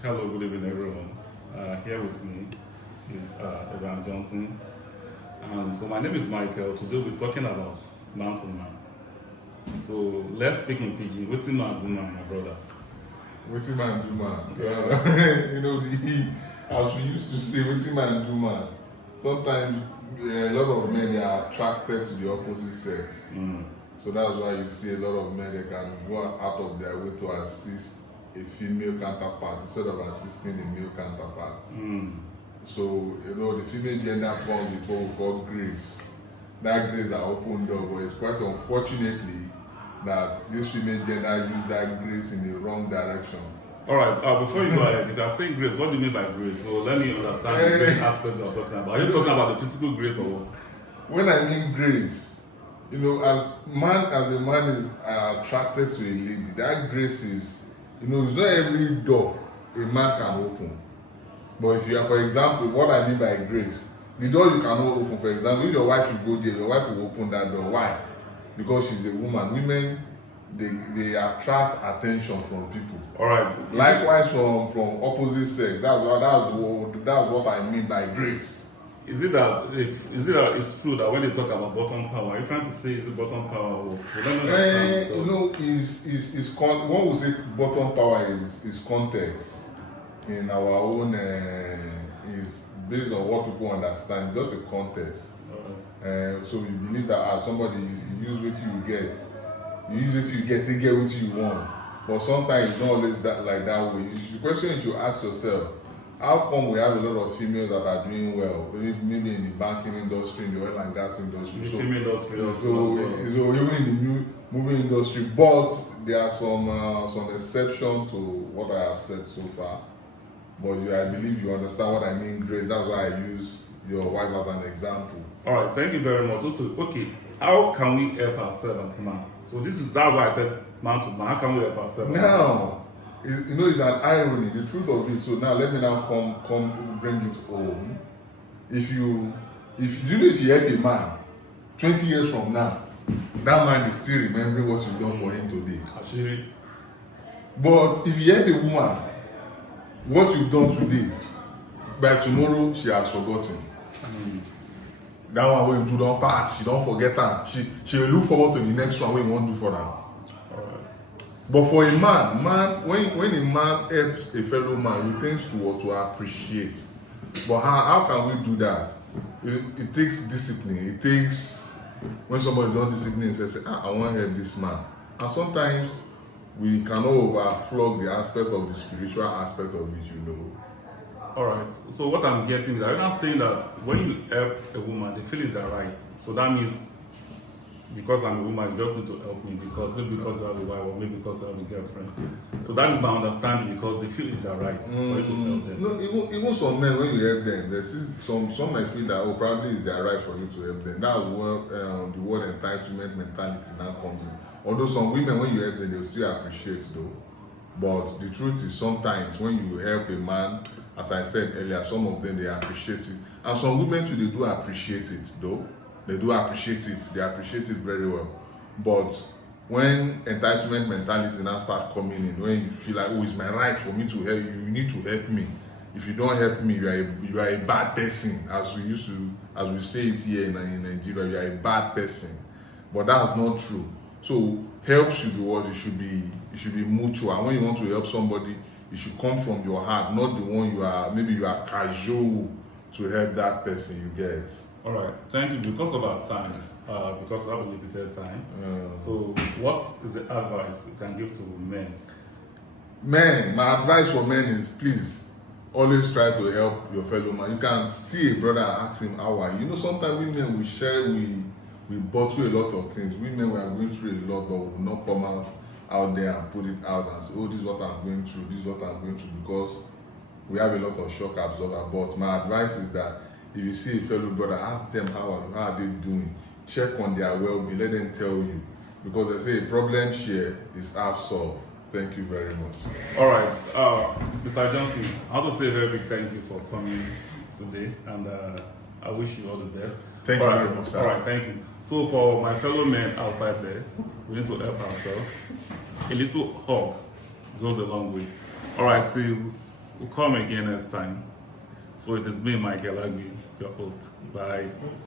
Hello, good evening, everyone. Here with me is Abraham Johnson. So my name is Michael. Today we're talking about Man2Man. So let's speak in pidgin. What's Man2Man, my brother? Wetin man do man. Yeah. As we used to say, wetin man do man. Sometimes a lot of men they are attracted to the opposite sex. Mm. So that's why you see a lot of men they can go out of their way to assist a female counterpart instead of assisting a male counterpart. Mm. So the female gender comes with what we call grace. That grace that open door, but it's quite unfortunately that this female gender use that grace in the wrong direction. All right. Before you go ahead, if you are saying grace, what do you mean by grace? So let me understand the grace aspect you are talking about. Are you talking about the physical grace or what? When I mean grace, as a man is attracted to a lady, that grace is, it's not every door a man can open. But if you are, for example, what I mean by grace, the door you cannot open, for example, if your wife should go there, your wife will open that door. Why? Because she's a woman. Women, they attract attention from people. All right. Likewise from opposite sex. That's what I mean by grace. Is it that it's true that when they talk about bottom power, are you trying to say is it bottom power or what? So let me understand. When we say bottom power is context in our own is based on what people understand. It's just a context. Right. So you believe that somebody you use what you get, they get what you want. But sometimes it's not always like that way. The question you should ask yourself: how come we have a lot of females that are doing well? Maybe in the banking industry, in the oil and gas industry. The film industry also. So even in the movie industry, but there are some exception to what I have said so far. But I believe you understand what I mean, grace. That's why I use your wife as an example. All right, thank you very much. Also, okay, how can we help ourselves as man? So that's why I said man to man. How can we help ourselves? Now, it's an irony. The truth of it. So now let me now come bring it home. If you help a man 20 years from now, that man is still remembering what you've done for him today. Actually. But if you help a woman, what you've done today, by tomorrow she has forgotten. That one wey you do don pass, she don't forget her. She will look forward to the next one wey you wan do for her. Alright. But for a man when a man helps a fellow man, he tends to appreciate. But how can we do that? It takes discipline. It takes when somebody don discipline say I wan help this man. And sometimes we cannot overflog the aspect of the spiritual aspect of it, Alright, so what I'm getting is, are you not saying that when you help a woman, they feel it's their right? So that means because I'm a woman, you just need to help me maybe because you have a wife or maybe because you have a girlfriend. So that is my understanding, because they feel it's their right for you to help them. No, even some men, when you help them, there's some might feel that probably it's their right for you to help them. That's where the word entitlement mentality now comes in. Although some women, when you help them, they'll still appreciate though. But the truth is, sometimes when you help a man, as I said earlier, some of them they appreciate it, and some women too they do appreciate it though. They do appreciate it. They appreciate it very well. But when entitlement mentality now start coming in, when you feel like, oh, it's my right for me to help you, you need to help me. If you don't help me, you are a bad person, as we say it here in Nigeria, you are a bad person. But that's not true. So help should be what it should be mutual. And when you want to help somebody, it should come from your heart, not the one you are casual to help that person, you get. All right, thank you. Because of our time, because we have a limited time, so what is the advice you can give to men? Men, my advice for men is, please always try to help your fellow man. You can see a brother and ask him how are you. Sometimes women will share, we bottle a lot of things. Women, we are going through a lot, but we will not come out there and put it out and say, oh, this is what I'm going through, this is what I'm going through, because we have a lot of shock absorber. But my advice is that if you see a fellow brother, ask them how are they doing. Check on their well-being, let them tell you. Because they say a problem share is half solved. Thank you very much. All right, Mr. Johnson, I want to say a very big thank you for coming today, and I wish you all the best. Thank you very much, sir. All right, thank you. So for my fellow men outside there, we need to help ourselves. A little hug goes a long way. All right, till We'll come again next time. So it has been Michael Agui, your host. Bye.